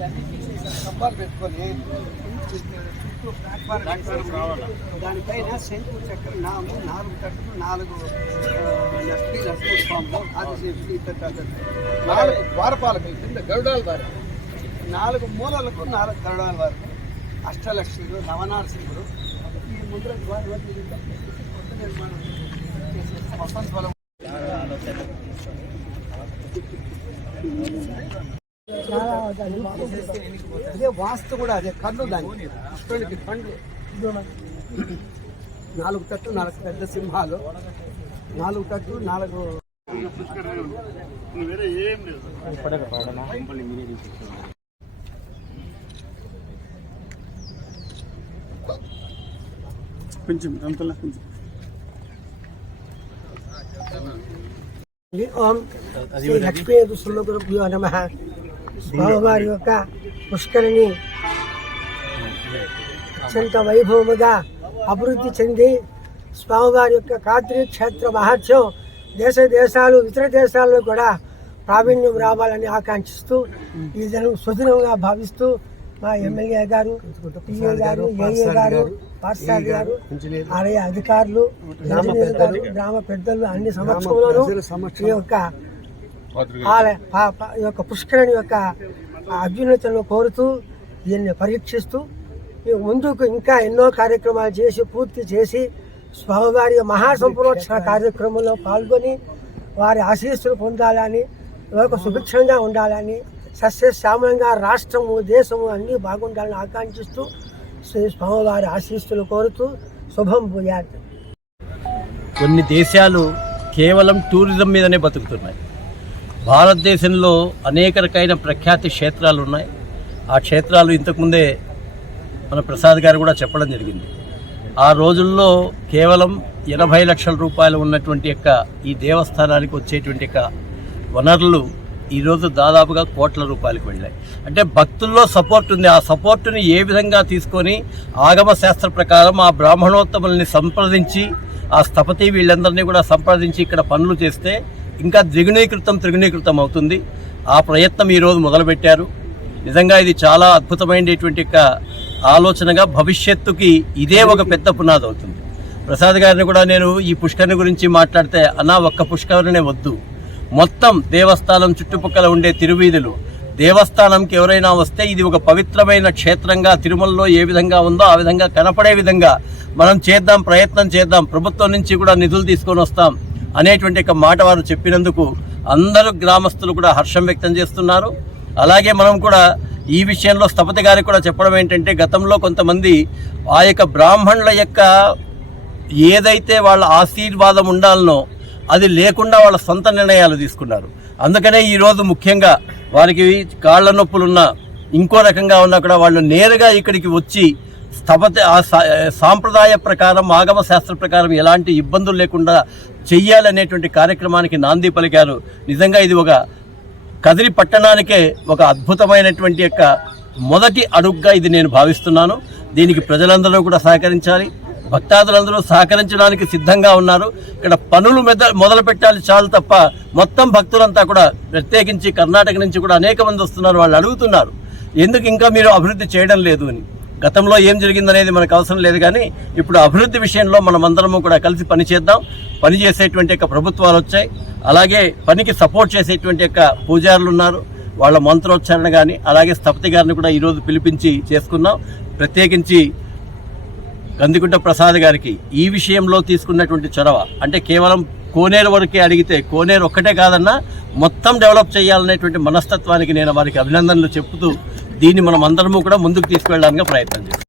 కంబాలు పెట్టుకొని చుట్టూ ప్లాట్ఫామ్ దానిపైన శంకు చక్ర నాము 4 తట్టులు 4 నష్టపూడి ఫామ్లో అది 4 ద్వారపాలకుల కింద గరుడాల వారు 4 మూలలకు 4 గరుడాల వారు అష్టలక్ష్ముడు నవనారసింహుడు ఈ ముద్ర ద్వారా కొత్త నిర్మాణం చేసే వసంత వనం అదే వాస్తు కూడా అదే కళ్ళు దాన్ని అష్టోనికి పండ్లు 4 తట్టు 4 పెద్ద సింహాలు 4 తట్టు 4 కొంచెం అంతలా కొంచెం ఓం శ్రీ లక్ష్మీ సుల్లగురుభ్యో నమః. స్వామివారి యొక్క పుష్కరిణి అత్యంత వైభవముగా అభివృద్ధి చెంది స్వామివారి యొక్క కాద్రి క్షేత్ర మహత్యం దేశాలు ఇతర దేశాల్లో కూడా ప్రావీణ్యం రావాలని ఆకాంక్షిస్తూ ఈ దినం సుదినంగా భావిస్తూ మా ఎమ్మెల్యే గారు, పిఏ గారు, ఏఏ గారు, పాఠశాల గారు, ఆలయ అధికారులు, గ్రామ పెద్దలు అన్ని సమక్షంలోనూ ఈ యొక్క పుష్కరిణి యొక్క అభ్యున్నతను కోరుతూ దీన్ని పరీక్షిస్తూ ముందుకు ఇంకా ఎన్నో కార్యక్రమాలు చేసి పూర్తి చేసి స్వామివారి మహాసంప్రోక్షణ కార్యక్రమంలో పాల్గొని వారి ఆశీస్సులు పొందాలని, లోక సుభిక్షంగా ఉండాలని, సస్యశ్యామలంగా రాష్ట్రము దేశము అన్నీ బాగుండాలని ఆకాంక్షిస్తూ శ్రీ స్వామివారి ఆశీస్సులు కోరుతూ శుభం భూయాత్. కొన్ని దేశాలు కేవలం టూరిజం మీదనే బతుకుతున్నాయి. భారతదేశంలో అనేక రకమైన ప్రఖ్యాతి క్షేత్రాలు ఉన్నాయి. ఆ క్షేత్రాలు ఇంతకుముందే మన ప్రసాద్ గారు కూడా చెప్పడం జరిగింది. ఆ రోజుల్లో కేవలం 80 లక్షల రూపాయలు ఉన్నటువంటి యొక్క ఈ దేవస్థానానికి వచ్చేటువంటి యొక్క వనరులు ఈరోజు దాదాపుగా కోట్ల రూపాయలకు వెళ్ళాయి. అంటే భక్తుల్లో సపోర్ట్ ఉంది. ఆ సపోర్టుని ఏ విధంగా తీసుకొని ఆగమ శాస్త్ర ప్రకారం ఆ బ్రాహ్మణోత్తముల్ని సంప్రదించి ఆ స్థపతి వీళ్ళందరినీ కూడా సంప్రదించి ఇక్కడ పనులు చేస్తే ఇంకా త్రిగుణీకృతం అవుతుంది. ఆ ప్రయత్నం ఈరోజు మొదలుపెట్టారు. నిజంగా ఇది చాలా అద్భుతమైనటువంటి యొక్క ఆలోచనగా భవిష్యత్తుకి ఇదే ఒక పెద్ద పునాది అవుతుంది. ప్రసాద్ గారిని కూడా నేను ఈ పుష్కరిణి గురించి మాట్లాడితే ఒక్క పుష్కరిణే వద్దు, మొత్తం దేవస్థానం చుట్టుపక్కల ఉండే తిరువీధులు, దేవస్థానంకి ఎవరైనా వస్తే ఇది ఒక పవిత్రమైన క్షేత్రంగా తిరుమలలో ఏ విధంగా ఉందో ఆ విధంగా కనపడే విధంగా మనం ప్రయత్నం చేద్దాం, ప్రభుత్వం నుంచి కూడా నిధులు తీసుకొని వస్తాం అనేటువంటి ఒక మాట వారు చెప్పినందుకు అందరూ గ్రామస్తులు కూడా హర్షం వ్యక్తం చేస్తున్నారు. అలాగే మనం కూడా ఈ విషయంలో స్థపతి గారికి కూడా చెప్పడం ఏంటంటే, గతంలో కొంతమంది ఆ యొక్క బ్రాహ్మణుల యొక్క ఏదైతే వాళ్ళ ఆశీర్వాదం ఉండాలనో అది లేకుండా వాళ్ళ సొంత నిర్ణయాలు తీసుకున్నారు. అందుకనే ఈరోజు ముఖ్యంగా వారికి కాళ్ల నొప్పులున్నా ఇంకో రకంగా ఉన్నా కూడా వాళ్ళు నేరుగా ఇక్కడికి వచ్చి స్థపతి సాంప్రదాయ ప్రకారం ఆగమ శాస్త్ర ప్రకారం ఎలాంటి ఇబ్బందులు లేకుండా చెయ్యాలనేటువంటి కార్యక్రమానికి నాంది పలికారు. నిజంగా ఇది ఒక కదిరి పట్టణానికే ఒక అద్భుతమైనటువంటి యొక్క మొదటి అడుగుగా ఇది నేను భావిస్తున్నాను. దీనికి ప్రజలందరూ కూడా సహకరించాలి. భక్తాదులందరూ సహకరించడానికి సిద్ధంగా ఉన్నారు. ఇక్కడ పనులు మొదలు పెట్టాలి చాలు తప్ప మొత్తం భక్తులంతా కూడా ప్రత్యేకించి కర్ణాటక నుంచి కూడా అనేక మంది వస్తున్నారు. వాళ్ళు అడుగుతున్నారు, ఎందుకు ఇంకా మీరు అభివృద్ధి చేయడం లేదు అని. గతంలో ఏం జరిగిందనేది మనకు అవసరం లేదు, కానీ ఇప్పుడు అభివృద్ధి విషయంలో మనమందరము కూడా కలిసి పనిచేద్దాం. పనిచేసేటువంటి యొక్క ప్రభుత్వాలు వచ్చాయి, అలాగే పనికి సపోర్ట్ చేసేటువంటి యొక్క పూజారులు ఉన్నారు, వాళ్ళ మంత్రోచ్చారణ కానీ, అలాగే స్థపతి గారిని కూడా ఈరోజు పిలిపించి చేసుకున్నాం. ప్రత్యేకించి కందికుంట ప్రసాద్ గారికి ఈ విషయంలో తీసుకున్నటువంటి చొరవ, అంటే కేవలం కోనేరు వరకే అడిగితే కోనేరు ఒక్కటే కాదన్నా మొత్తం డెవలప్ చేయాలనేటువంటి మనస్తత్వానికి నేను వారికి అభినందనలు చెప్తూ దీన్ని మనం అందరము కూడా ముందుకు తీసుకెళ్ళడానికి ప్రయత్నం చేస్తాం.